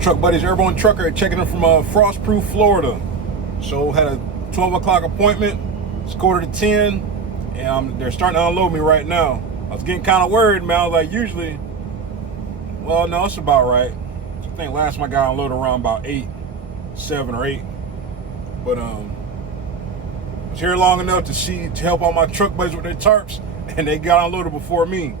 Morning, truck buddies. Airborne Trucker checking in from Frostproof, Florida. So had a 12 o'clock appointment. It's 9:45, and they're starting to unload me right now. I was getting kind of worried, man. I was like, usually, well, no, it's about right. I think last time I got unloaded around about 7 or 8. But I was here long enough to help all my truck buddies with their tarps, and they got unloaded before me.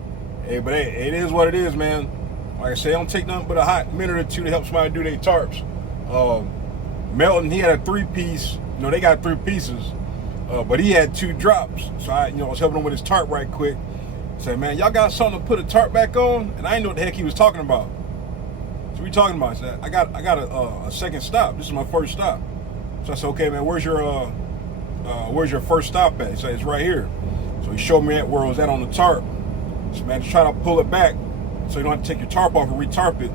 Hey, it is what it is, man. Like I say, it don't take nothing but a hot minute or two to help somebody do their tarps. Melton, he had a 3-piece. They got 3 pieces, but he had 2 drops. So I was helping him with his tarp right quick. I said, man, y'all got something to put a tarp back on? And I didn't know what the heck he was talking about. So what are you talking about? I said, I got a second stop. This is my first stop. So I said, okay, man, where's your first stop at? He said, it's right here. So he showed me where it was at on the tarp. So man, just try to pull it back so you don't have to take your tarp off and re-tarp it.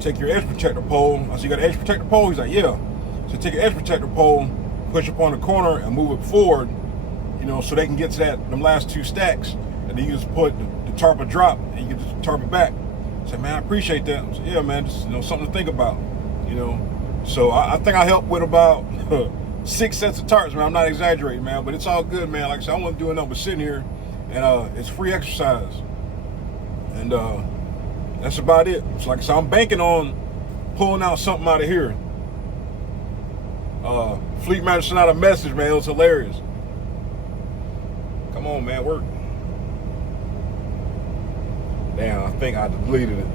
Take your edge protector pole. I said, you got an edge protector pole? He's like, yeah. So take your edge protector pole, push up on the corner and move it forward, so they can get to them last 2 stacks. And then you just put the tarp a drop and you can just tarp it back. I said, man, I appreciate that. I said, yeah, man, just something to think about. So I think I helped with about 6 sets of tarps, man. I'm not exaggerating, man, but it's all good, man. Like I said, I wasn't doing nothing but sitting here, and it's free exercise. And that's about it. So like I said, I'm banking on pulling out something out of here. Fleet Manager sent out a message, man. It was hilarious. Come on, man, work. Damn, I think I deleted it.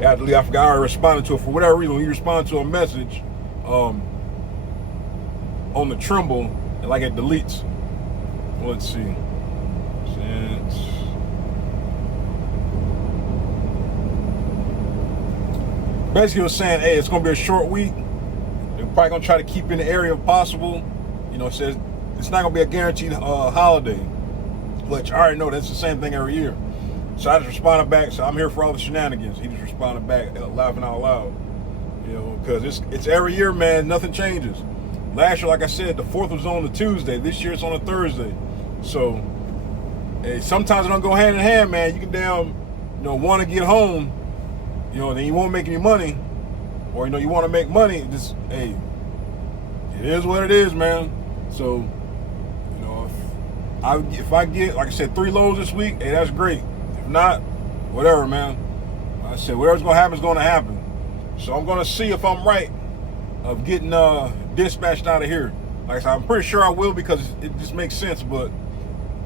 Yeah, I forgot I responded to it. For whatever reason, when you respond to a message on the Trimble, and like it deletes. Let's see. Basically, it was saying, hey, it's going to be a short week. They're probably going to try to keep in the area if possible. It says it's not going to be a guaranteed holiday, which I already know that's the same thing every year. So I just responded back. So I'm here for all the shenanigans. He just responded back, laughing out loud. Because it's every year, man. Nothing changes. Last year, like I said, the 4th was on a Tuesday. This year, it's on a Thursday. So hey, sometimes it don't go hand in hand, man. You can want to get home. Then you won't make any money, or you want to make money. Just hey, it is what it is, man. So if I get, like I said, 3 loads this week, hey, that's great. If not, whatever, man. Like I said, whatever's gonna happen is gonna happen. So I'm gonna see if I'm right of getting dispatched out of here. Like I said, I'm pretty sure I will because it just makes sense. But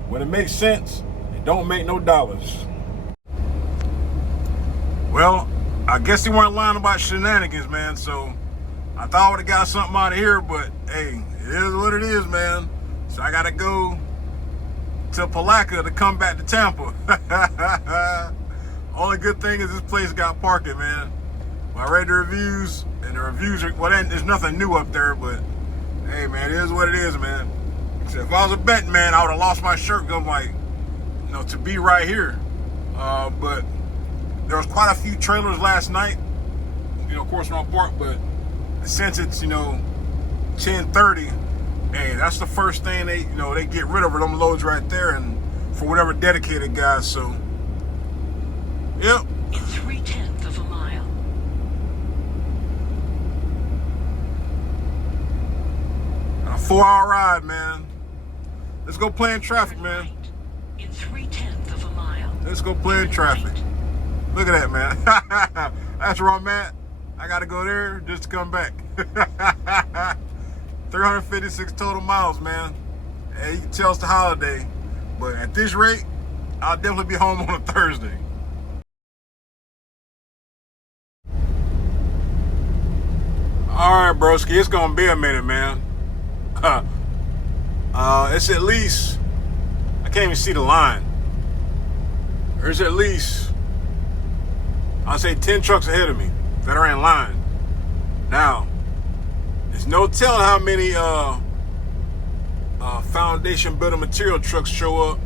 when it makes sense, it don't make no dollars. Well, I guess they weren't lying about shenanigans, man. So I thought I would have got something out of here, but hey, it is what it is, man. So I gotta go to Palaca to come back to Tampa. Only good thing is this place got parking, man. I read the reviews, and the reviews are, well, there's nothing new up there, but hey, man, it is what it is, man. So if I was a betting man, I would have lost my shirt. I'm like, to be right here. But there was quite a few trailers last night, of course, on park, but since it's, 10:30, hey, that's the first thing they get rid of them loads right there, and for whatever dedicated guys, so, yep. In 3/10 of a mile. A 4-hour ride, man. Let's go play in traffic, man. In 3/10 of a mile. Let's go play in traffic. Look at that, man. That's where I'm at. I gotta go there just to come back. 356 total miles, man. Hey, you can tell it's the holiday, but at this rate, I'll definitely be home on a Thursday. All right, broski, it's gonna be a minute, man. It's at least, I can't even see the line. There's at least, I'll say 10 trucks ahead of me that are in line. Now, there's no telling how many foundation building material trucks show up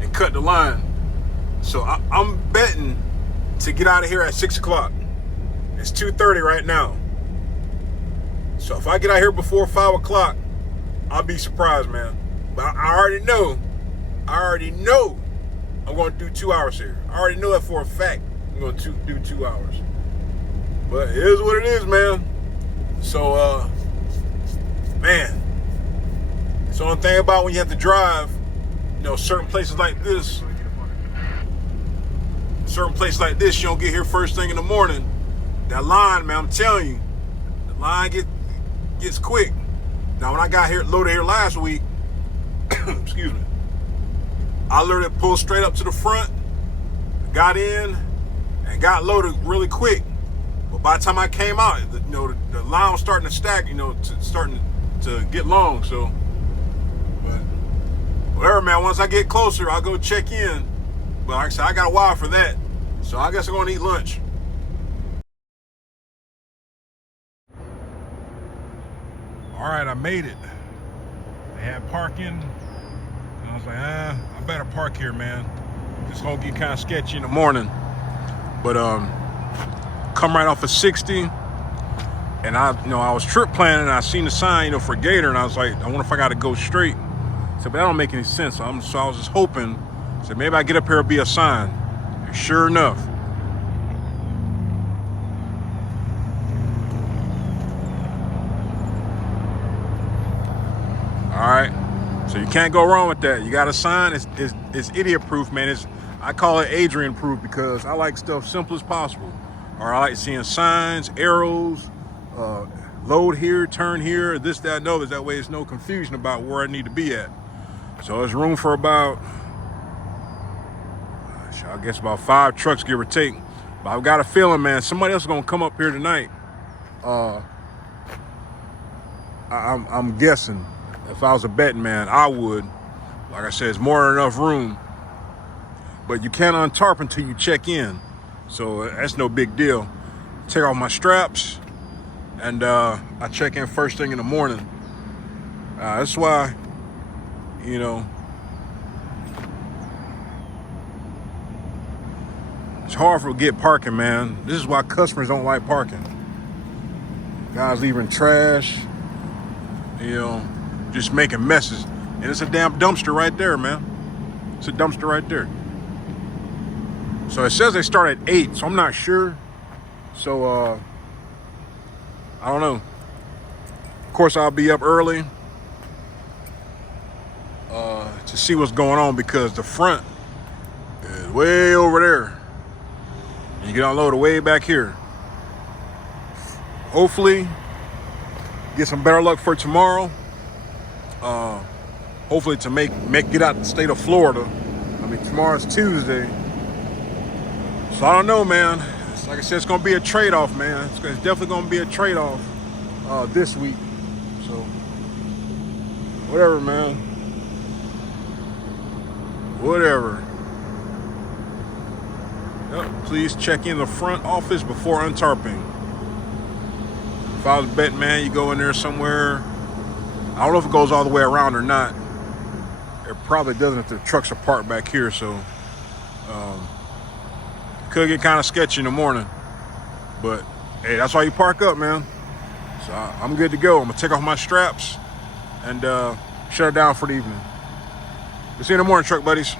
and cut the line. So I'm betting to get out of here at 6 o'clock. It's 2:30 right now. So if I get out here before 5 o'clock, I'll be surprised, man. But I already know I'm going to do 2 hours here. I already know that for a fact. I'm going to do 2 hours. But it is what it is, man. So, man, it's the only thing about when you have to drive, certain places like this, you don't get here first thing in the morning. That line, man, I'm telling you, the line gets quick. Now, when I got here, loaded here last week, excuse me, I literally pulled straight up to the front, got in, and got loaded really quick. But by the time I came out, the line was starting to stack, starting to get long. So, but whatever, man. Once I get closer, I'll go check in. But like I said, I got a while for that. So I guess I'm going to eat lunch. All right, I made it. I had parking. And I was like, I better park here, man. It's going to get kind of sketchy in the morning. But come right off of 60. And I was trip planning, and I seen the sign, for Gator, and I was like, I wonder if I got to go straight. So, but that don't make any sense. So I was just hoping, so maybe I get up here, it'll be a sign. And sure enough. All right. So you can't go wrong with that. You got a sign. It's idiot proof, man. I call it Adrian proof because I like stuff simple as possible. Or I like seeing signs, arrows, load here, turn here, this, that, and others. That way there's no confusion about where I need to be at. So there's room for about, I guess about 5 trucks, give or take. But I've got a feeling, man, somebody else is going to come up here tonight. I'm guessing. If I was a betting man, I would. Like I said, it's more than enough room. But you can't untarp until you check in. So that's no big deal. Take off my straps, and I check in first thing in the morning. That's why, it's hard to get parking, man. This is why customers don't like parking. Guys leaving trash, just making messes. And it's a damn dumpster right there, man. It's a dumpster right there. So it says they start at 8, so I'm not sure. So, I don't know. Of course, I'll be up early to see what's going on because the front is way over there. And you get unloaded way back here. Hopefully, get some better luck for tomorrow. Hopefully to get out the state of Florida. I mean, tomorrow's Tuesday. So I don't know, man. Like I said, it's going to be a trade-off, man. It's definitely going to be a trade-off this week. So, whatever, man. Whatever. Yep, please check in the front office before untarping. If I was a betting man, you go in there somewhere. I don't know if it goes all the way around or not. It probably doesn't if the trucks are parked back here, so could get kind of sketchy in the morning. But hey, that's why you park up, man. So I'm good to go. I'm gonna take off my straps and shut it down for the evening. We'll see you in the morning, truck buddies.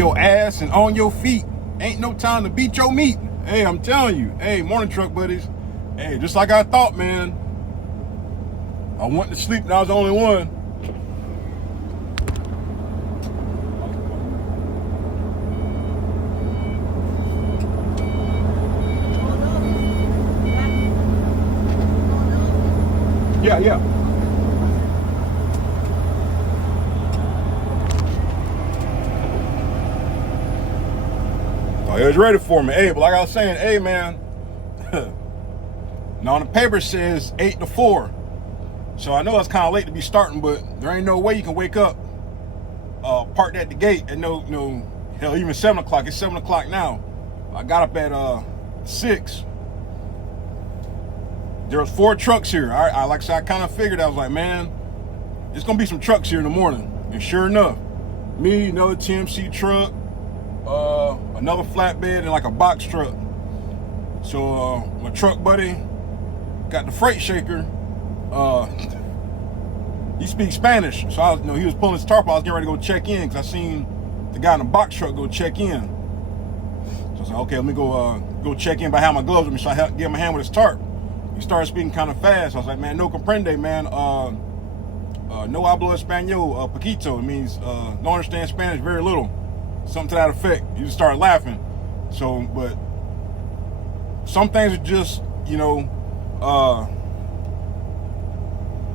your ass and on your feet. Ain't no time to beat your meat. Hey, I'm telling you. Hey, morning truck buddies. Hey, just like I thought, man. I went to sleep and I was the only one. Yeah. Oh, he was ready for me. Hey, but like I was saying, hey, man. Now, on the paper it says 8 to 4. So I know it's kind of late to be starting, but there ain't no way you can wake up, parked at the gate, and no, hell, even 7 o'clock. It's 7 o'clock now. I got up at 6. There was 4 trucks here. I like I said, I kind of figured. I was like, man, there's gonna be some trucks here in the morning. And sure enough, me, another TMC truck, another flatbed, and like a box truck. So my truck buddy got the freight shaker. He speaks Spanish, so I was, he was pulling his tarp. I was getting ready to go check in because I seen the guy in the box truck go check in. So I was like, okay, let me go check in. But I had my gloves with me, so I gave him a hand with his tarp. He started speaking kind of fast. I was like, man, no comprende, man. No hablo español, poquito. It means don't understand Spanish, very little. Something to that effect. He just started laughing. So, but some things are just,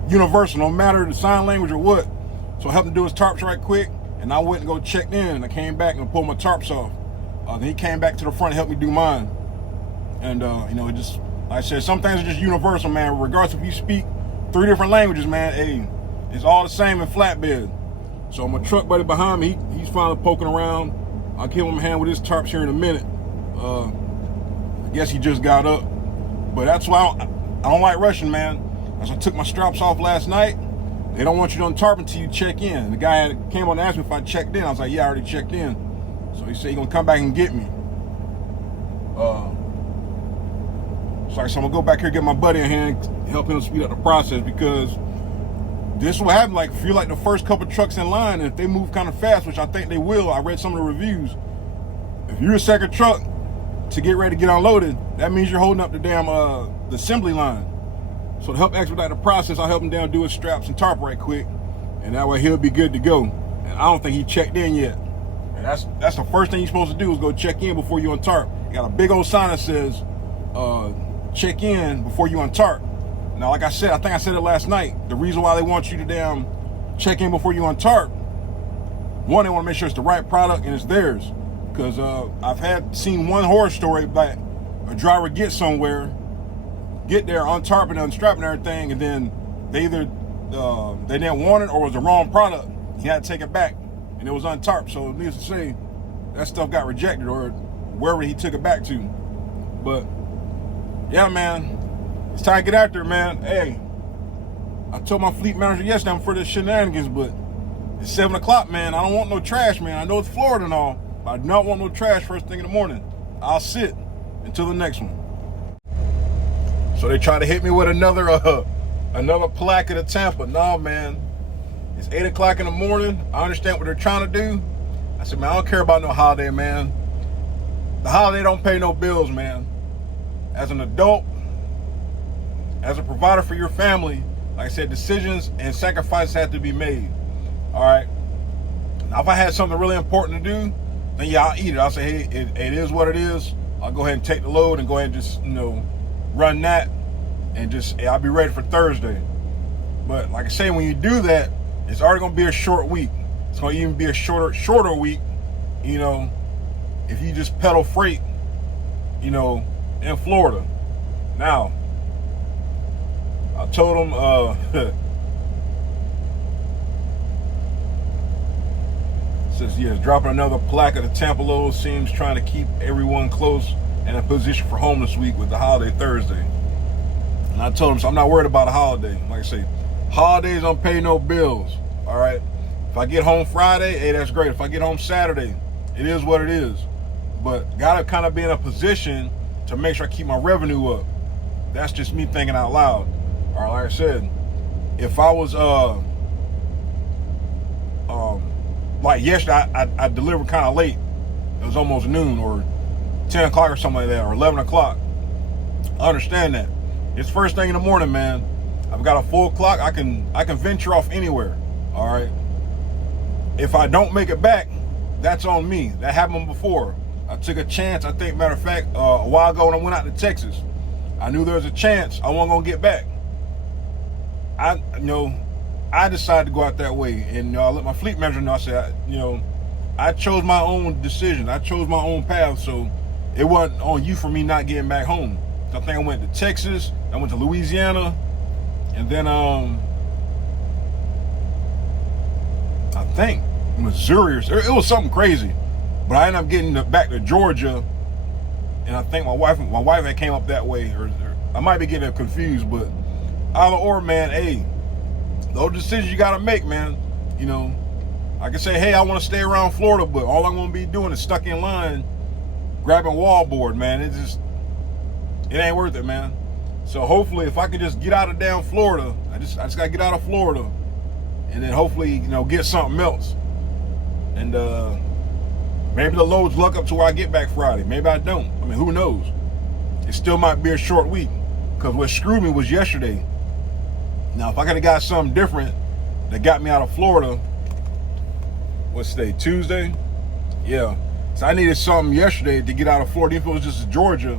universal, no matter the sign language or what. So I helped him do his tarps right quick, and I went and go check in, and I came back and pulled my tarps off. Then he came back to the front and helped me do mine. And, it just, like I said, some things are just universal, man. Regardless if you speak 3 different languages, man, hey, it's all the same in flatbed. So my truck buddy behind me, he's finally poking around. I'll give him a hand with his tarps here in a minute. I guess he just got up. But that's why I don't like rushing, man. As I took my straps off last night, they don't want you to untarp until you check in. The guy came on and asked me if I checked in. I was like, yeah, I already checked in. So he said he's gonna come back and get me. So I'm gonna go back here and get my buddy a hand, help him speed up the process, because this will happen. Like, if you're like the first couple trucks in line, and if they move kind of fast, which I think they will, I read some of the reviews. If you're a second truck to get ready to get unloaded, that means you're holding up the damn the assembly line. So to help expedite the process, I'll help him down, do his straps and tarp right quick, and that way he'll be good to go. And I don't think he checked in yet. And that's the first thing you're supposed to do, is go check in before you untarp. You got a big old sign that says, check in before you untarp. Now, like I said, I think I said it last night, the reason why they want you to damn check in before you untarp, one, they want to make sure it's the right product and it's theirs. Because I've seen one horror story about a driver get somewhere, get there, untarp and unstrap and everything, and then they either they didn't want it or it was the wrong product. He had to take it back, and it was untarped. So needless to say, that stuff got rejected, or wherever he took it back to. But yeah, man, it's time to get out there, man. Hey, I told my fleet manager yesterday I'm for the shenanigans, but it's 7 o'clock, man. I don't want no trash, man. I know it's Florida and all, but I do not want no trash first thing in the morning. I'll sit until the next one. So they try to hit me with another plaque of Tampa. No, man. It's 8 o'clock in the morning. I understand what they're trying to do. I said, man, I don't care about no holiday, man. The holiday don't pay no bills, man. As an adult, as a provider for your family, like I said, decisions and sacrifices have to be made. All right. Now, if I had something really important to do, then yeah, I'll eat it. I'll say, hey, it is what it is. I'll go ahead and take the load and go ahead and just, run that, and just, I'll be ready for Thursday. But like I say, when you do that, it's already gonna be a short week. It's gonna even be a shorter week, if you just pedal freight, in Florida. Now, I told him, says, yes, dropping another plaque of the Tampa load seems trying to keep everyone close and in position for home this week with the holiday Thursday. And I told him, so I'm not worried about a holiday. Like I say, holidays don't pay no bills. All right. If I get home Friday, hey, that's great. If I get home Saturday, it is what it is. But gotta kind of be in a position to make sure I keep my revenue up. That's just me thinking out loud. All right, like I said, if I was like yesterday, I delivered kind of late. It was almost noon or 10 o'clock or something like that, or 11 o'clock. I understand that. It's first thing in the morning, man. I've got a full clock. I can venture off anywhere. All right. If I don't make it back, that's on me. That happened before. I took a chance. I think, matter of fact, a while ago when I went out to Texas, I knew there was a chance I wasn't gonna get back. I decided to go out that way, and I let my fleet manager know. I said, I chose my own decision. I chose my own path, so it wasn't on you for me not getting back home. So I think I went to Texas, I went to Louisiana, and then I think Missouri. It was something crazy, but I ended up getting back to Georgia, and I think my wife had came up that way, or I might be getting confused, but either or, man, hey, those decisions you gotta make, man. I can say, hey, I want to stay around Florida, but all I'm gonna be doing is stuck in line, grabbing wallboard, man. It ain't worth it, man. So hopefully, if I can just get out of damn Florida, I just gotta get out of Florida, and then hopefully, get something else. And maybe the loads luck up to where I get back Friday. Maybe I don't. I mean, who knows? It still might be a short week, because what screwed me was yesterday. Now, if I could have got something different that got me out of Florida, what's today, Tuesday? Yeah. So I needed something yesterday to get out of Florida. Even if it was just Georgia,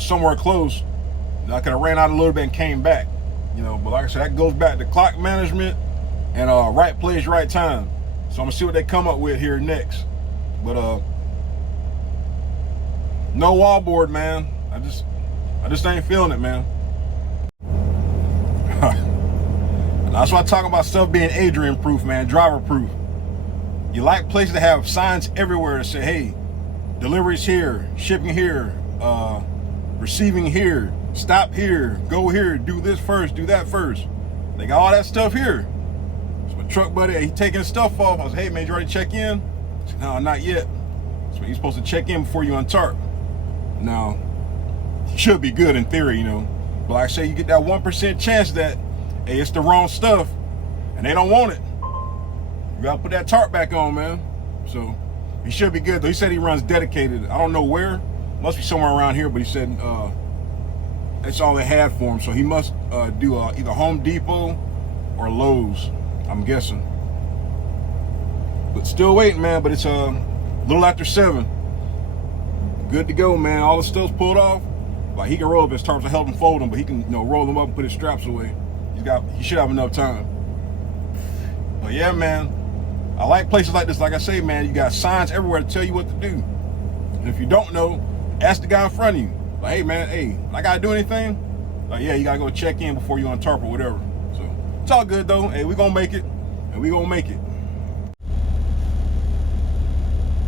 somewhere close, I could have ran out a little bit and came back. But like I said, that goes back to clock management and right place, right time. So I'm gonna see what they come up with here next. But no wallboard, man. I just ain't feeling it, man. And that's why I talk about stuff being Adrian proof, man, driver proof. You like places that have signs everywhere that say, hey, deliveries here, shipping here, receiving here, stop here, go here, do this first, do that first. They got all that stuff here. So my truck buddy, he taking his stuff off. I was, hey man, you already check in? I said, no, not yet. So you're supposed to check in before you untarp. Now, you should be good in theory, But like I say, you get that 1% chance that, hey, it's the wrong stuff, and they don't want it. You gotta put that tarp back on, man. So he should be good, though. He said he runs dedicated. I don't know where. Must be somewhere around here, but he said that's all they had for him. So he must do either Home Depot or Lowe's, I'm guessing. But still waiting, man. But it's a little after 7. Good to go, man. All the stuff's pulled off. Like, he can roll up his tarps. I help him fold them, but he can roll them up and put his straps away. He should have enough time. But yeah, man, I like places like this. Like I say, man, you got signs everywhere to tell you what to do. And if you don't know, ask the guy in front of you. Like, hey man, hey, I gotta do anything? Like, yeah, you gotta go check in before you untarp or whatever. So it's all good though. Hey, we gonna make it, and we gonna make it.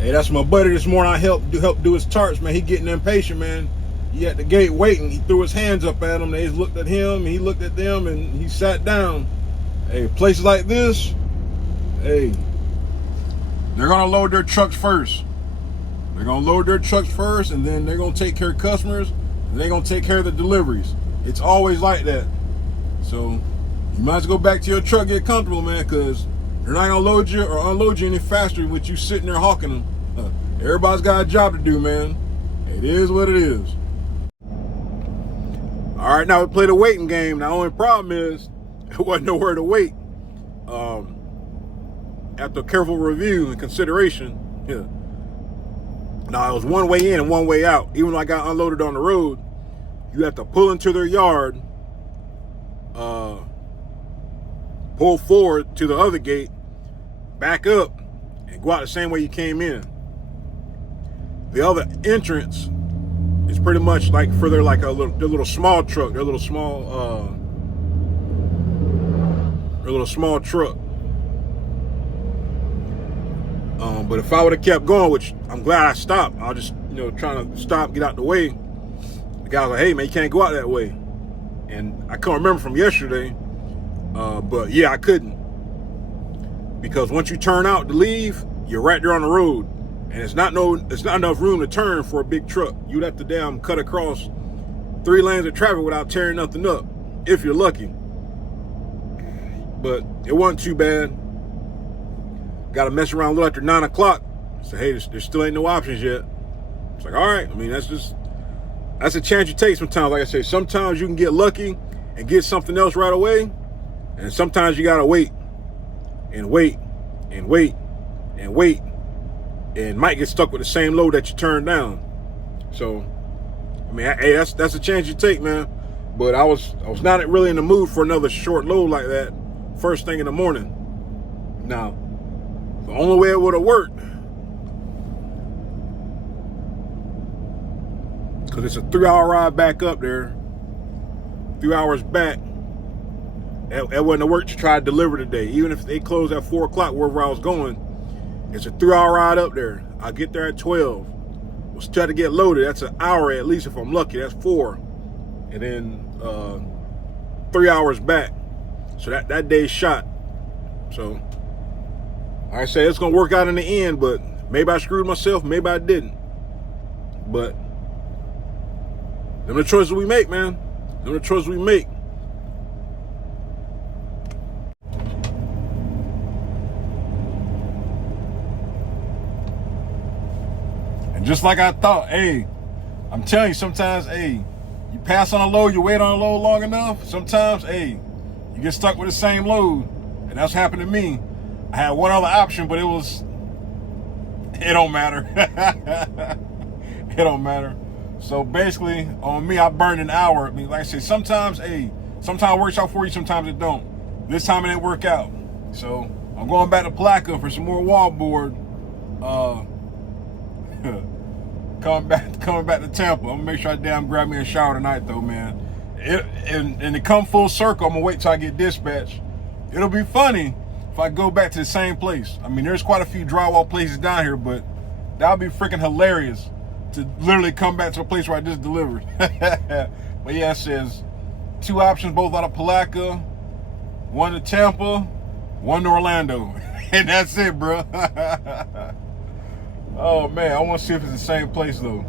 Hey, that's my buddy this morning. I helped do his tarps, man. He getting impatient, man. He at the gate waiting. He threw his hands up at them. They just looked at him, and he looked at them, and he sat down. Hey, places like this, hey, they're gonna load their trucks first. They're gonna load their trucks first, and then they're gonna take care of customers, and they're gonna take care of the deliveries. It's always like that. So you might as well go back to your truck, get comfortable, man, because they're not gonna load you or unload you any faster with you sitting there hawking them. Everybody's got a job to do, man. It is what it is. All right, now we play the waiting game. Now, the only problem is there wasn't nowhere to wait. After careful review and consideration, yeah. Now, it was one way in and one way out. Even though I got unloaded on the road, you have to pull into their yard, pull forward to the other gate, back up, and go out the same way you came in. The other entrance is pretty much like for their little small truck, their little small truck. But if I would have kept going, which I'm glad I stopped, I was just trying to stop, get out the way. The guy was like, "Hey man, you can't go out that way," and I can't remember from yesterday, but yeah, I couldn't, because once you turn out to leave, you're right there on the road. And it's not enough room to turn for a big truck. You'd have to damn cut across 3 lanes of traffic without tearing nothing up, if you're lucky. But it wasn't too bad. got to mess around a little after 9 o'clock. So, hey, there still ain't no options yet. It's like, all right. I mean, that's a chance you take sometimes. Like I say, sometimes you can get lucky and get something else right away. And sometimes you got to wait and wait and wait and wait and might get stuck with the same load that you turned down. So, I mean, hey, that's a chance you take, man. But I was not really in the mood for another short load like that first thing in the morning. Now, the only way it would have worked, because it's a 3-hour ride back up there, 3 hours back, it wouldn't have worked to try to deliver today. Even if they closed at 4 o'clock wherever I was going, it's a 3-hour ride up there. I get there at 12. We'll try to get loaded. That's an hour at least if I'm lucky. That's 4. And then 3 hours back. So that day's shot. So like I say, it's gonna work out in the end, but maybe I screwed myself, maybe I didn't. But them the choices we make, man. Them the choices we make. And just like I thought, hey, I'm telling you, sometimes, hey, you pass on a load, you wait on a load long enough, sometimes, hey, you get stuck with the same load. And that's happened to me. I had one other option, but it don't matter. It don't matter. So basically, on me, I burned an hour. I mean, like I said, sometimes it works out for you, sometimes it don't. This time it didn't work out. So I'm going back to Placa for some more wallboard. Coming back to Tampa. I'm gonna make sure I grab me a shower tonight, though, man. And to come full circle, I'm gonna wait till I get dispatched. It'll be funny if I go back to the same place. I mean, there's quite a few drywall places down here, but that would be freaking hilarious to literally come back to a place where I just delivered. But yeah, it says 2 options, both out of Palaca, 1 to Tampa, 1 to Orlando. And that's it, bro. Oh man, I want to see if it's the same place though.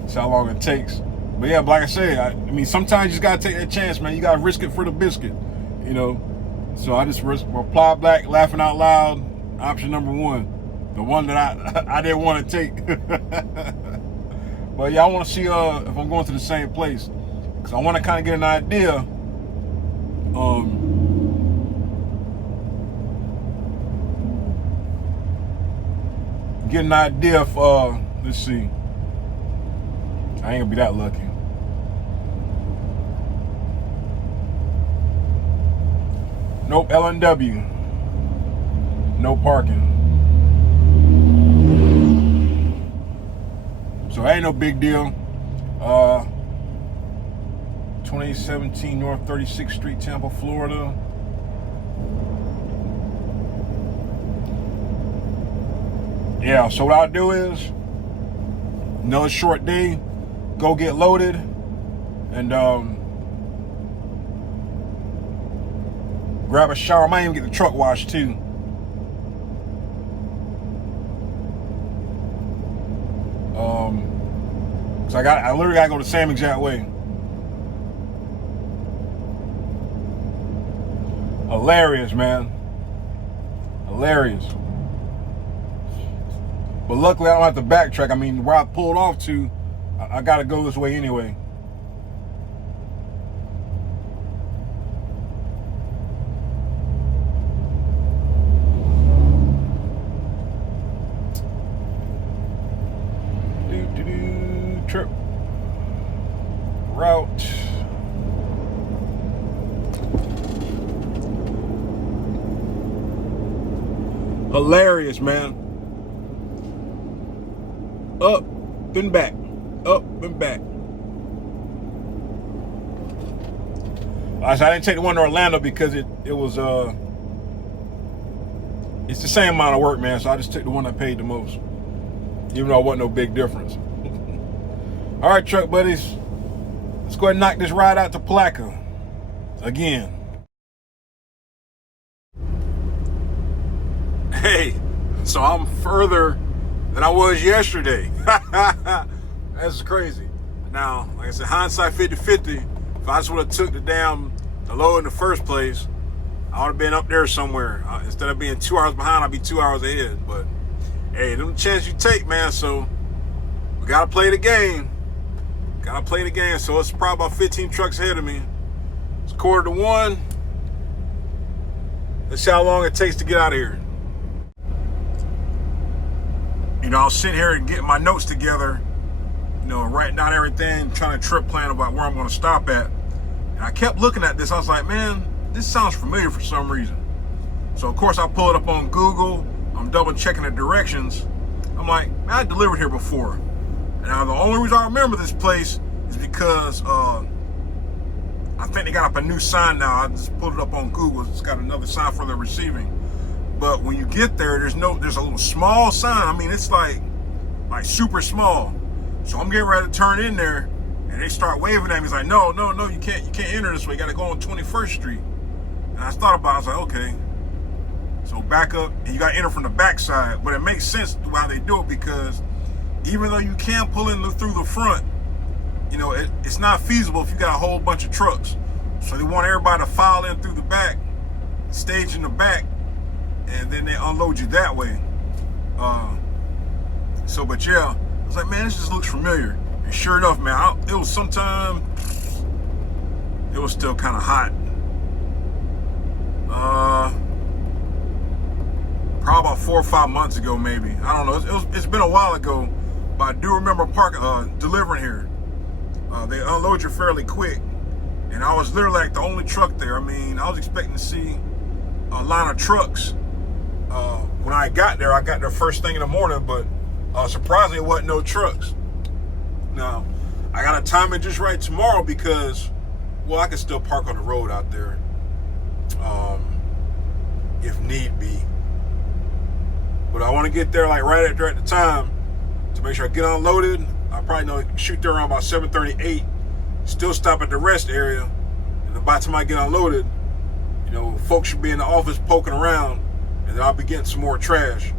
That's how long it takes. But yeah, like I said, I mean, sometimes you just gotta take that chance, man. You gotta risk it for the biscuit, you know. So I just reply back, laughing out loud. Option number 1, the one that I didn't want to take. But yeah, I want to see if I'm going to the same place, because I want to kind of get an idea. Get an idea of let's see. I ain't gonna be that lucky. Nope, L&W. No parking. So ain't no big deal. 2017 North 36th Street, Tampa, Florida. Yeah, so what I'll do is, another short day, go get loaded, and grab a shower. I might even get the truck washed too. So I literally gotta go the same exact way. Hilarious, man. Hilarious. But luckily I don't have to backtrack. I mean, where I pulled off to, I gotta go this way anyway. Trip route. Hilarious, man. Up and back, up and back. I didn't take the one to Orlando because it was it's the same amount of work, man. So I just took the one that paid the most, even though it wasn't no big difference. All right, truck buddies, let's go ahead and knock this ride out to Placa again. Hey, so I'm further than I was yesterday. That's crazy. Now, like I said, hindsight 50-50. If I just would have took the load in the first place, I would have been up there somewhere. Instead of being 2 hours behind, I'd be 2 hours ahead. But hey, them chance you take, man. So we gotta play the game. Gotta play the game. So it's probably about 15 trucks ahead of me. It's 1:45. Let's see how long it takes to get out of here. You know, I was sitting here and getting my notes together, you know, writing down everything, trying to trip plan about where I'm going to stop at. And I kept looking at this. I was like, man, this sounds familiar for some reason. So, of course, I pull it up on Google. I'm double checking the directions. I'm like, man, I delivered here before. And now the only reason I remember this place is because I think they got up a new sign now. I just pulled it up on Google. It's got another sign for the receiving. But when you get there, there's a little small sign. I mean, it's like super small. So I'm getting ready to turn in there, and they start waving at me. It's like, no, you can't enter this way. You got to go on 21st Street. And I thought about it. I was like, okay. So back up, and you got to enter from the back side. But it makes sense why they do it, because even though you can pull in through the front, you know, it's not feasible if you got a whole bunch of trucks. So they want everybody to file in through the back, stage in the back, and then they unload you that way. But yeah, I was like, man, this just looks familiar. And sure enough, man, it was sometime, it was still kind of hot. Probably about 4 or 5 months ago, maybe. I don't know. It's been a while ago, but I do remember delivering here. They unload you fairly quick, and I was literally like the only truck there. I mean, I was expecting to see a line of trucks. When I got there first thing in the morning, but surprisingly, it wasn't no trucks. Now, I got to time it just right tomorrow because, well, I can still park on the road out there if need be. But I want to get there like right at the time to make sure I get unloaded. I probably shoot there around about 7:38. Still stop at the rest area, and then by the time I get unloaded, you know, folks should be in the office poking around, and then I'll be getting some more trash.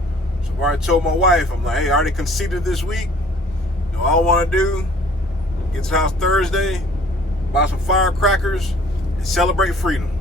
So I already told my wife, I'm like, hey, I already conceded this week. You know, all I want to do, get to the house Thursday, buy some firecrackers, and celebrate freedom.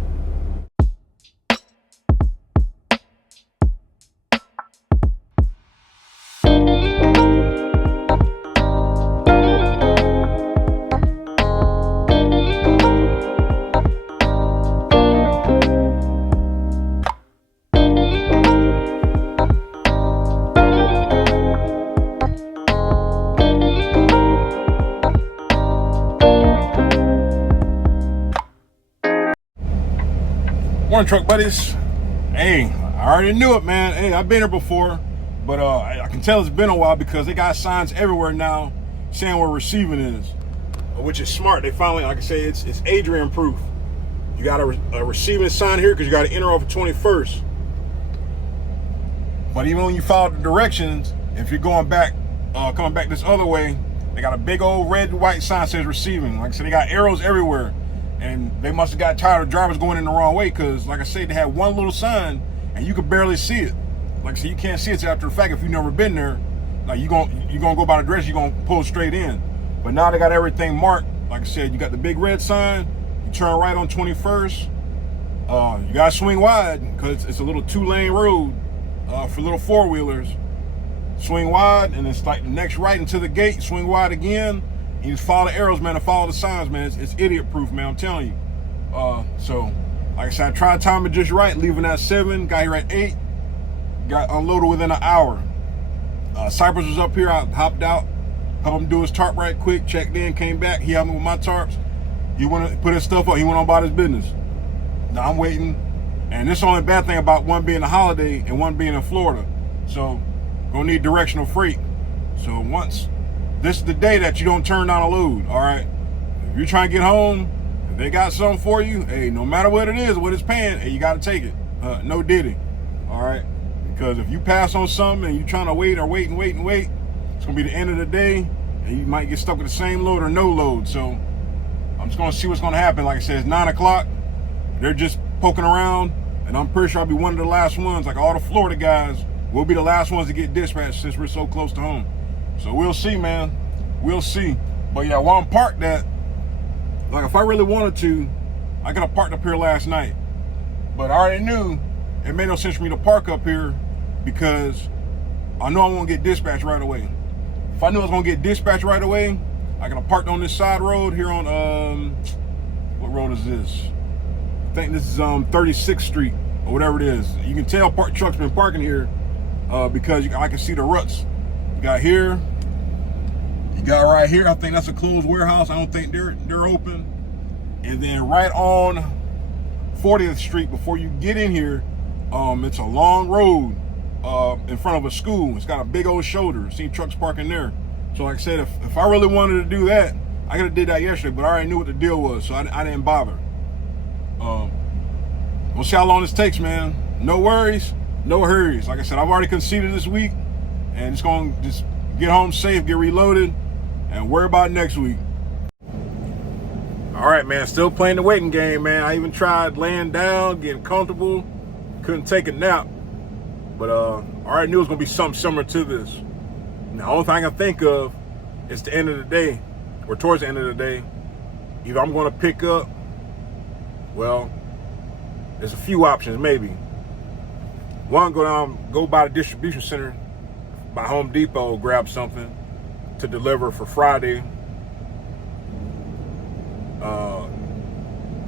Morning, truck buddies. Hey, I already knew it, man. Hey, I've been here before, but I can tell it's been a while because they got signs everywhere now saying where receiving is, which is smart. They finally, like I say, it's Adrian proof. You got a receiving sign here because you got to enter off of 21st. But even when you follow the directions, if you're going back, coming back this other way, they got a big old red and white sign that says receiving. Like I said, they got arrows everywhere. And they must have got tired of drivers going in the wrong way because, like I said, they had one little sign and you could barely see it. Like I said, you can't see it after the fact if you've never been there. Like you're gonna go by the direction, you're gonna pull straight in. But now they got everything marked. Like I said, you got the big red sign. You turn right on 21st. You gotta swing wide because it's a little 2-lane road for little 4-wheelers. Swing wide, and it's like the next right into the gate. Swing wide again. You just follow the arrows, man, and follow the signs, man. It's idiot-proof, man, I'm telling you. So, like I said, I tried to time it just right, leaving at 7, got here at 8, got unloaded within an hour. Cypress was up here, I hopped out, helped him do his tarp right quick, checked in, came back, he helped me with my tarps. He went to put his stuff up, he went on about his business. Now I'm waiting, and this is the only bad thing about one being a holiday and one being in Florida. So, gonna need directional freight. So this is the day that you don't turn down a load, all right? If you're trying to get home, if they got something for you, hey, no matter what it is, what it's paying, hey, you got to take it. No diddy, all right? Because if you pass on something and you're trying to wait, it's going to be the end of the day, and you might get stuck with the same load or no load. So I'm just going to see what's going to happen. Like I said, it's 9 o'clock. They're just poking around, and I'm pretty sure I'll be one of the last ones. Like all the Florida guys will be the last ones to get dispatched since we're so close to home. So we'll see, man. We'll see. But yeah, while I'm parked at, like if I really wanted to, I could have parked up here last night. But I already knew it made no sense for me to park up here because I know I'm gonna get dispatched right away. If I knew I was gonna get dispatched right away, I could have parked on this side road here on what road is this? I think this is 36th Street or whatever it is. You can tell trucks been parking here because I can see the ruts. You got here, you got right here. I think that's a closed warehouse. I don't think they're open. And then right on 40th Street, before you get in here, it's a long road in front of a school. It's got a big old shoulder. Seen trucks parking there. So like I said, if I really wanted to do that, I could have did that yesterday, but I already knew what the deal was, so I didn't bother. We'll see how long this takes, man. No worries, no hurries. Like I said, I've already conceded this week, and it's going to just get home safe, get reloaded, and worry about next week. All right, man, still playing the waiting game, man. I even tried laying down, getting comfortable, couldn't take a nap, but I already knew it was going to be something similar to this. Now, the only thing I can think of is the end of the day, or towards the end of the day, either I'm going to pick up, well, there's a few options maybe. One, go by the distribution center, by Home Depot, grab something to deliver for Friday.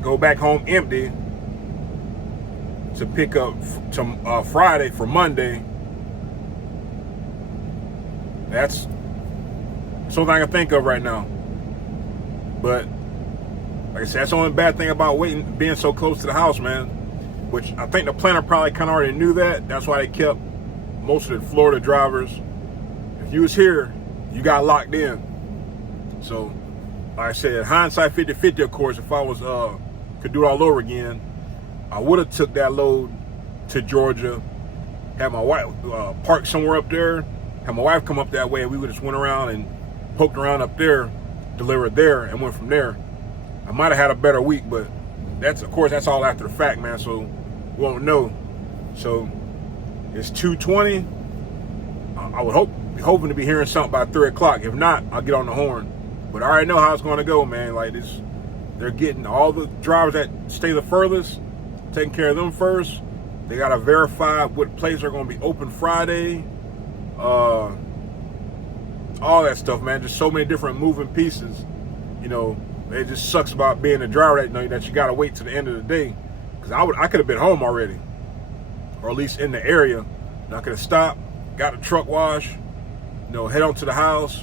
Go back home empty to pick up to Friday for Monday. That's something I can think of right now. But like I said, that's the only bad thing about being so close to the house, man. Which I think the planner probably kind of already knew that. That's why they kept most of the Florida drivers. If you was here, you got locked in. So, like I said, hindsight 50-50, of course. If I was could do it all over again, I would have took that load to Georgia, had my wife parked somewhere up there, had my wife come up that way, and we would just went around and poked around up there, delivered there, and went from there. I might have had a better week, but that's all after the fact, man, so we won't know. So it's 2:20. I would hoping to be hearing something by 3 o'clock. If not, I'll get on the horn. But I already know how it's going to go, man. Like this, they're getting all the drivers that stay the furthest, taking care of them first. They got to verify what places are going to be open Friday. All that stuff, man. Just so many different moving pieces. You know, it just sucks about being a driver that you got to wait to the end of the day. Because I could have been home already, or at least in the area. And I could have stopped, got a truck wash, head on to the house,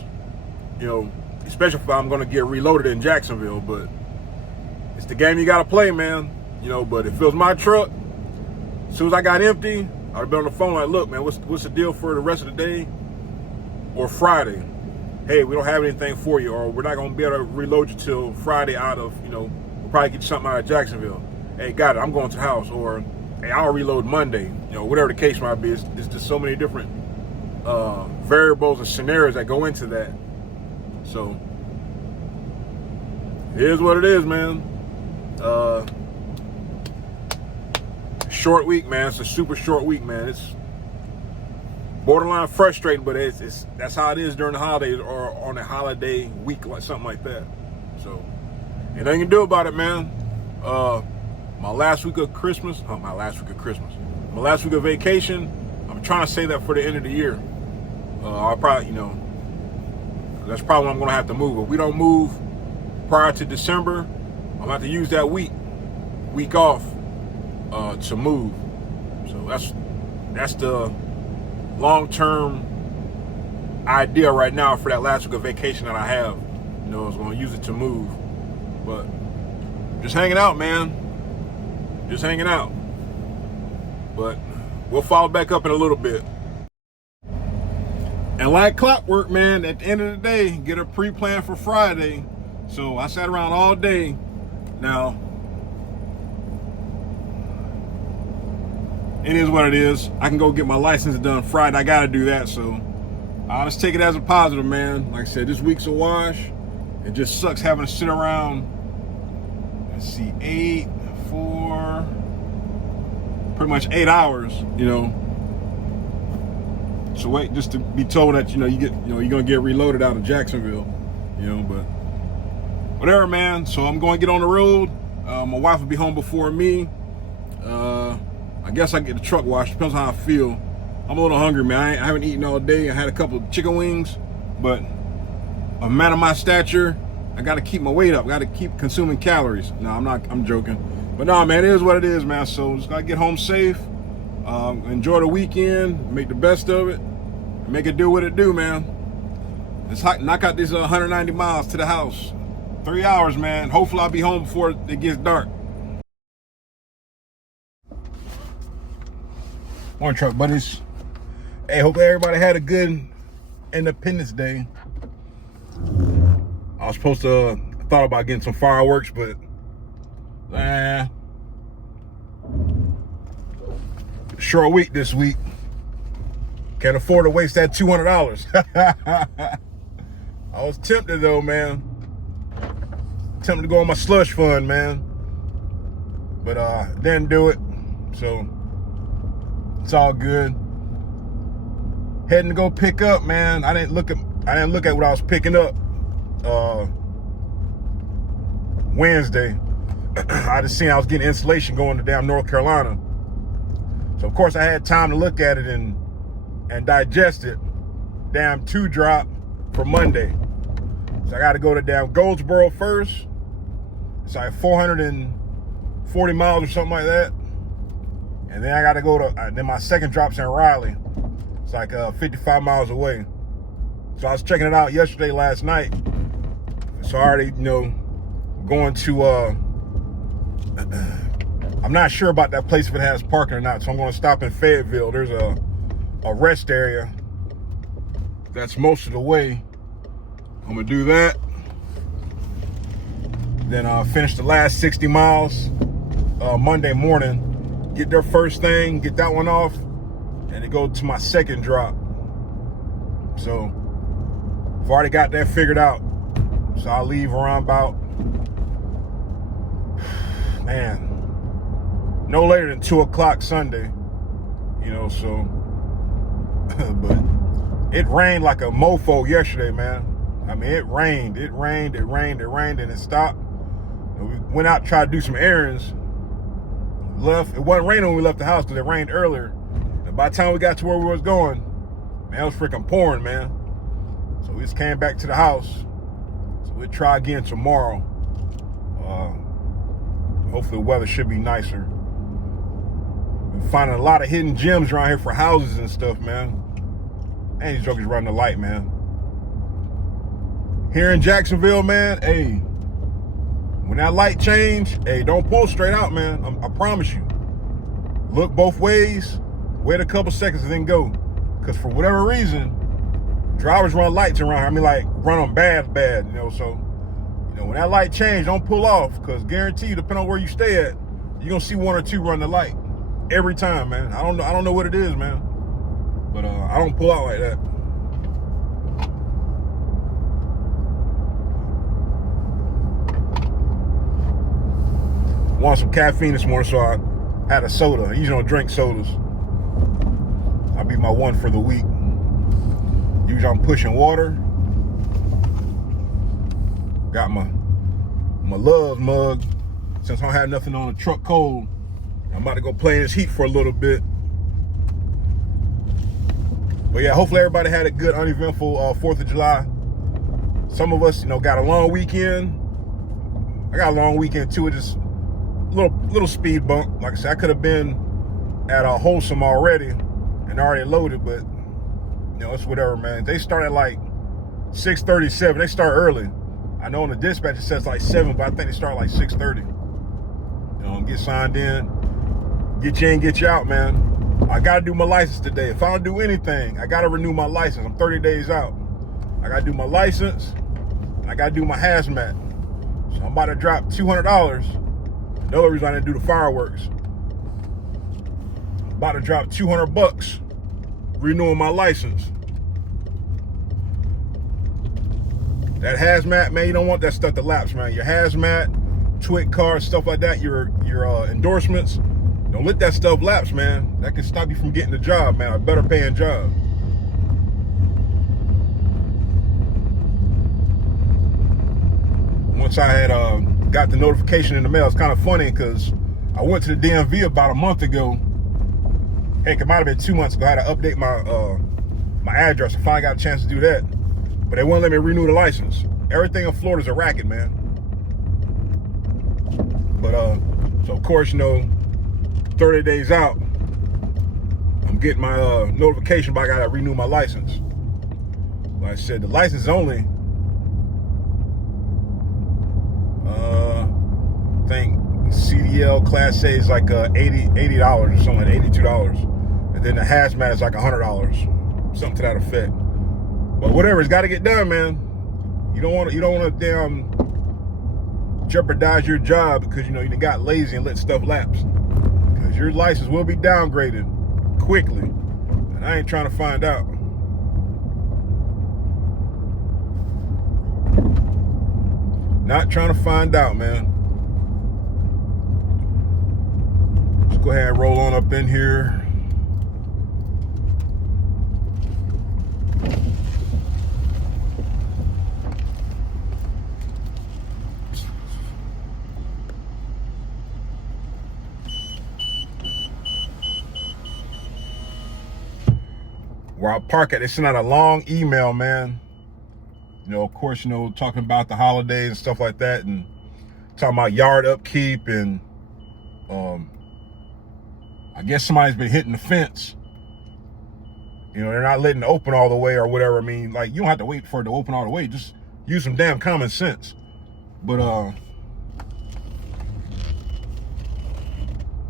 especially if I'm going to get reloaded in Jacksonville. But it's the game you got to play, man. But if it was my truck, as soon as I got empty, I'd have been on the phone like, look, man, what's the deal for the rest of the day or Friday? Hey, we don't have anything for you, or we're not going to be able to reload you till Friday we'll probably get you something out of Jacksonville. Hey, got it, I'm going to the house. Or, hey, I'll reload Monday. Whatever the case might be. It's just so many different variables and scenarios that go into that. So, it is what it is, man. Short week, man. It's a super short week, man. It's borderline frustrating, but that's how it is during the holidays or on a holiday week, like something like that. So, ain't nothing you can do about it, man. My last week of vacation, I'm trying to say that for the end of the year. I'll probably, that's probably when I'm going to have to move. If we don't move prior to December, I'm going to have to use that week off to move. So that's the long-term idea right now for that last week of vacation that I have. I was going to use it to move. But just hanging out, man. Just hanging out. But we'll follow back up in a little bit. And like clockwork, man, at the end of the day, get a pre-plan for Friday. So I sat around all day. Now, it is what it is. I can go get my license done Friday. I got to do that. So I'll just take it as a positive, man. Like I said, this week's a wash. It just sucks having to sit around, let's see, pretty much 8 hours, So wait, just to be told that, you're going to get reloaded out of Jacksonville, but whatever, man. So I'm going to get on the road. My wife will be home before me. I guess I get the truck washed. Depends on how I feel. I'm a little hungry, man. I haven't eaten all day. I had a couple of chicken wings, but a man of my stature, I got to keep my weight up. I got to keep consuming calories. No, I'm joking. But no, man, it is what it is, man. So just got to get home safe, enjoy the weekend, make the best of it, and make it do what it do, man. Let's knock out these 190 miles to the house. 3 hours, man. Hopefully I'll be home before it gets dark. Morning, truck buddies. Hey, hope everybody had a good Independence Day. I was supposed to, I thought about getting some fireworks, but short week this week. Can't afford to waste that $200. I was tempted though, man. Tempted to go on my slush fund, man. But didn't do it. So it's all good. Heading to go pick up, man. I didn't look at what I was picking up Wednesday. I just seen I was getting insulation going to damn North Carolina. So of course I had time to look at it and digest it. Damn 2 drop for Monday. So I got to go to damn Goldsboro first. It's like 440 miles or something like that. And then I got to go to, then my second drop's in Raleigh. It's like 55 miles away. So I was checking it out last night. So I already, going to, I'm not sure about that place if it has parking or not. So I'm going to stop in Fayetteville. There's a rest area that's most of the way. I'm going to do that. Then finish the last 60 miles Monday morning. Get there first thing, get that one off, and then go to my second drop. So I've already got that figured out. So I'll leave around about, man, no later than 2 o'clock Sunday. So, but it rained like a mofo yesterday, man. I mean, it rained, and it stopped. And we went out, tried to do some errands. Left. It wasn't raining when we left the house because it rained earlier. And by the time we got to where we was going, man, it was freaking pouring, man. So we just came back to the house. So we'll try again tomorrow. Hopefully the weather should be nicer. Been finding a lot of hidden gems around here for houses and stuff, man. And these jokers running the light, man. Here in Jacksonville, man, hey, when that light change, hey, don't pull straight out, man. I promise you. Look both ways, wait a couple seconds, and then go. Because for whatever reason, drivers run lights around here. I mean, like, run them bad, So, when that light change, don't pull off. Because guarantee you, depending on where you stay at, you're going to see one or two run the light. Every time, man. I don't know what it is, man. But I don't pull out like that. Wanted some caffeine this morning, so I had a soda. I usually don't drink sodas. I'll be my one for the week. Usually I'm pushing water. Got my love mug. Since I don't have nothing on the truck cold, I'm about to go play in this heat for a little bit. But yeah, hopefully everybody had a good, uneventful 4th of July. Some of us, got a long weekend. I got a long weekend too. It just little speed bump. Like I said, I could have been at a Wholesome already and already loaded, but it's whatever, man. They start at like 6:37. They start early. I know on the dispatch it says like 7, but I think they start like 6:30. Get signed in, get you in, get you out, man. I gotta do my license today. If I don't do anything, I gotta renew my license. I'm 30 days out. I gotta do my license, and I gotta do my hazmat. So I'm about to drop $200. Another reason I didn't do the fireworks. I'm about to drop $200 renewing my license. That hazmat, man, you don't want that stuff to lapse, man. Your hazmat, twit cards, stuff like that, your endorsements, don't let that stuff lapse, man. That can stop you from getting the job, man, a better paying job. Once I had got the notification in the mail, it's kind of funny because I went to the DMV about a month ago Heck, it might have been 2 months ago. I had to update my address. I finally got a chance to do that. But they wouldn't let me renew the license. Everything in Florida's a racket, man. But so of course, 30 days out, I'm getting my notification, but I gotta renew my license. Like I said, the license is only I think CDL Class A is like $80 or something, like $82, and then the hazmat is like $100, something to that effect. But whatever, it's got to get done, man. You don't want to damn jeopardize your job because you done got lazy and let stuff lapse. Because your license will be downgraded quickly, and I ain't trying to find out. Not trying to find out, man. Let's go ahead and roll on up in here. Where I park at, they sent out a long email, man. Of course, talking about the holidays and stuff like that, and talking about yard upkeep, and I guess somebody's been hitting the fence. They're not letting it open all the way or whatever. I mean, like, you don't have to wait for it to open all the way. Just use some damn common sense. But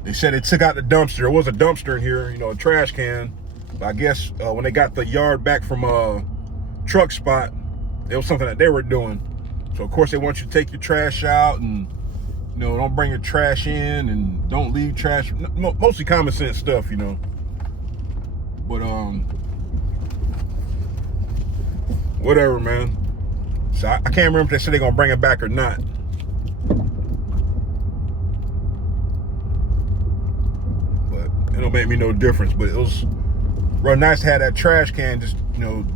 they said they took out the dumpster. There was a dumpster in here, a trash can. But I guess when they got the yard back from a truck spot, it was something that they were doing. So of course they want you to take your trash out, and don't bring your trash in, and don't leave trash. Mostly common sense stuff, But whatever, man. So I can't remember if they said they're gonna bring it back or not. But it don't make me no difference. But it was real nice to have that trash can just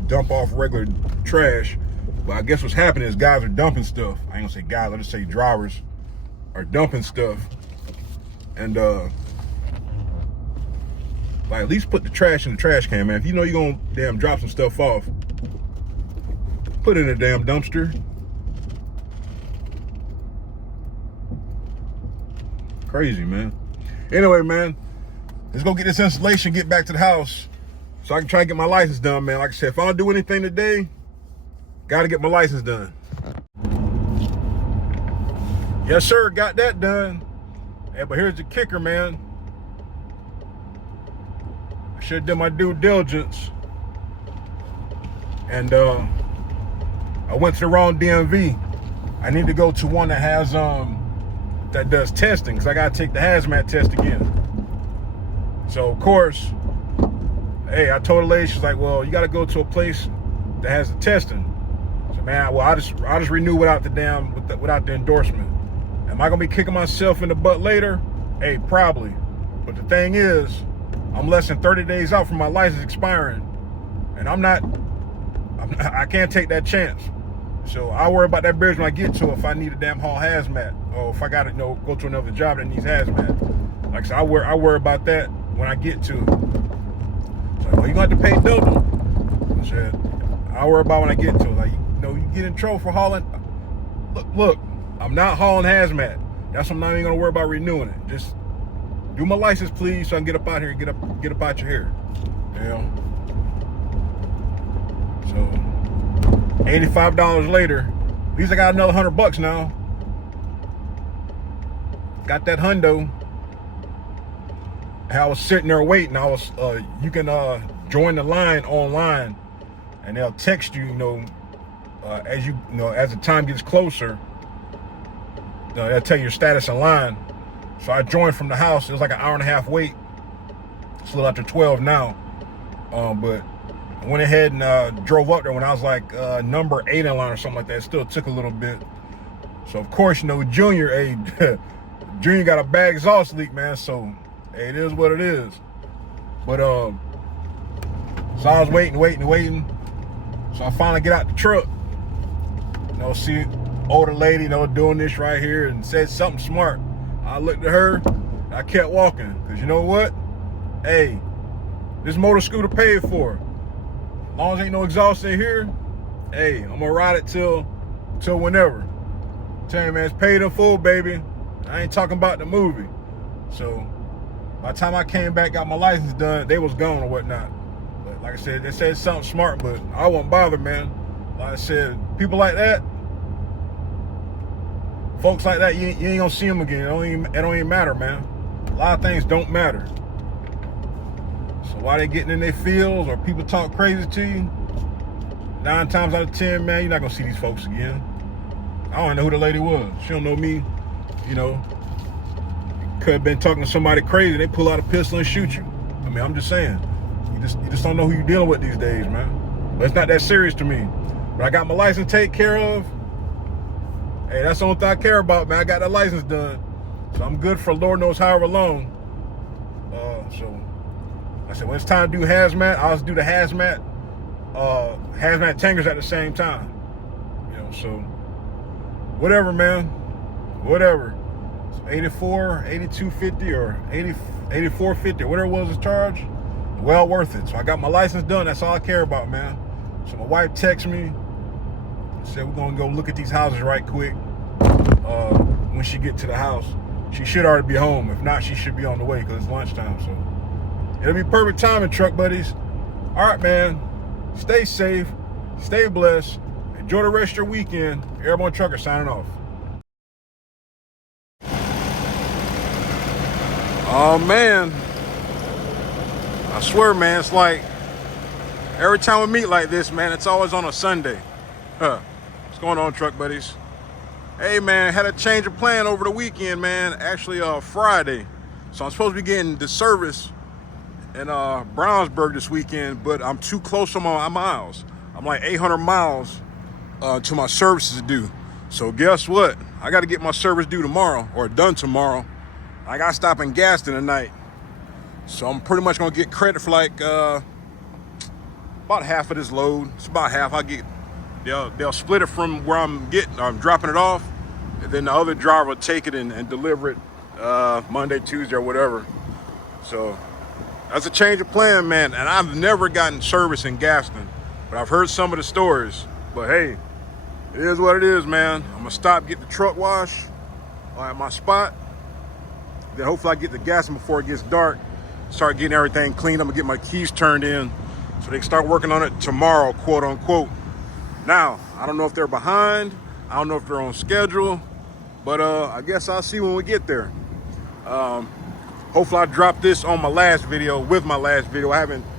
dump off regular trash. But I guess what's happening is guys are dumping stuff. I ain't gonna say guys, I'll just say drivers are dumping stuff. And like, at least put the trash in the trash can, man. If you're gonna damn drop some stuff off, put it in a damn dumpster. Crazy, man. Anyway, man, let's go get this installation, get back to the house, so I can try to get my license done, man. Like I said, if I don't do anything today, gotta get my license done. Yes, sir, got that done. Yeah, but here's the kicker, man. I should have done my due diligence. And I went to the wrong DMV. I need to go to one that has that does testing, because I gotta take the hazmat test again. So of course, hey, I told the lady, she's like, well, you gotta go to a place that has the testing. So man, well, I'll just renew without the without the endorsement. Am I gonna be kicking myself in the butt later? Hey, probably. But the thing is, I'm less than 30 days out from my license expiring, and I can't take that chance. So I'll worry about that bridge when I get to it, if I need a damn haul hazmat, or if I gotta go to another job that needs hazmat. Like I said, I worry about that when I get to it. So, well, you gonna have to pay double. I said, I'll worry about when I get to it. Like, you get in trouble for hauling. Look, I'm not hauling hazmat. That's why I'm not even gonna worry about renewing it. Just do my license, please, so I can get up out here and get up out your hair. So $85 later, at least I got another $100 now. Got that hundo. I was sitting there waiting. You can join the line online, and they'll text you, as the time gets closer. They'll tell you your status in line. So I joined from the house. It was like an hour and a half wait. It's a little after 12 now. But I went ahead and drove up there when I was like number 8 in line or something like that. It still took a little bit. So of course, Junior, Junior got a bad exhaust leak, man. So hey, it is what it is. But so I was waiting. So I finally get out the truck. See older lady, doing this right here, and said something smart. I looked at her, and I kept walking, because you know what? Hey, This motor scooter paid for. As long as ain't no exhaust in here, hey, I'm gonna ride it till whenever. Tell you, man, it's paid in full, baby. I ain't talking about the movie. So by the time I came back, got my license done, they was gone or whatnot. But like I said, they said something smart, but I won't bother, man. Like I said, people like that, folks like that, you ain't gonna see them again. It don't even matter, man. A lot of things don't matter. So while they getting in their fields or people talk crazy to you, 9 times out of 10, man, you're not gonna see these folks again. I don't know who the lady was. She don't know me, you know. Could have been talking to somebody crazy. They pull out a pistol and shoot you. I mean, I'm just saying. You just don't know who you're dealing with these days, man. But it's not that serious to me. But I got my license taken care of. Hey, that's the only thing I care about, man. I got that license done. So I'm good for Lord knows however long. So I said, when it's time to do hazmat, I'll just do the hazmat tankers at the same time. You know, so whatever, man. Whatever. So 84, 8250 or 8450, whatever it was his charge, well worth it. So I got my license done. That's all I care about, man. So my wife texted me, said we're gonna go look at these houses right quick. When she get to the house, she should already be home. If not, she should be on the way because it's lunchtime. So it'll be perfect timing, truck buddies. All right, man. Stay safe, stay blessed, enjoy the rest of your weekend. Airborne Trucker signing off. Oh man, I swear, man, it's like every time we meet like this, man, it's always on a Sunday. What's going on, truck buddies? Hey man, had a change of plan over the weekend, man. Actually, Friday. So I'm supposed to be getting the service in Brownsburg this weekend, but I'm too close on my miles. I'm like 800 miles to my services due. So guess what? I got to get my service due tomorrow, or done tomorrow. I got to stop in Gaston tonight. So I'm pretty much going to get credit for like about half of this load. It's about half. They'll split it from where I'm dropping it off, and then the other driver will take it and deliver it Monday, Tuesday, or whatever. So that's a change of plan, man. And I've never gotten service in Gaston, but I've heard some of the stories. But hey, it is what it is, man. I'm gonna stop, get the truck wash at my spot. Then hopefully I get to Gaston before it gets dark. Start getting everything cleaned. I'm gonna get my keys turned in so they can start working on it tomorrow, quote unquote. Now, I don't know if they're behind. I don't know if they're on schedule, but I guess I'll see when we get there. Hopefully I drop this on my last video, with my last video.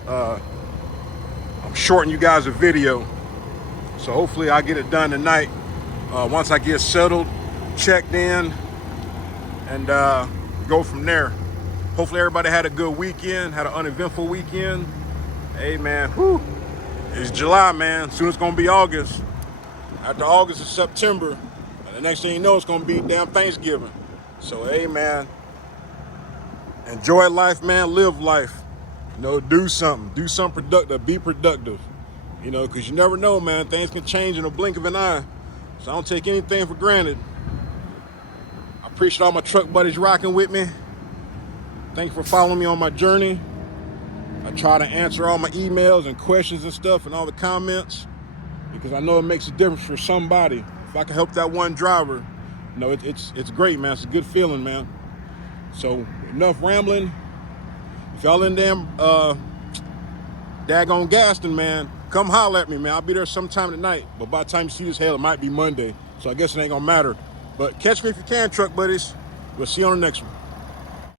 I'm shorting you guys a video. So hopefully I'll get it done tonight. Once I get settled, checked in, and go from there. Hopefully everybody had a good weekend, had an uneventful weekend. Hey man, whew. It's July, man. Soon it's gonna be August. After August is September. And the next thing you know, it's gonna be damn Thanksgiving. So hey man, enjoy life, man. Live life. You know, do something productive. Be productive. You know, because you never know, man. Things can change in a blink of an eye. So I don't take anything for granted. I appreciate all my truck buddies rocking with me. Thank you for following me on my journey. I try to answer all my emails and questions and stuff and all the comments, because I know it makes a difference for somebody. If I can help that one driver, you know, it's great, man. It's a good feeling, man. So enough rambling. If y'all in damn daggone Gaston, man, come holler at me, man. I'll be there sometime tonight. But by the time you see this, hell, it might be Monday. So I guess it ain't gonna matter. But catch me if you can, truck buddies. We'll see you on the next one.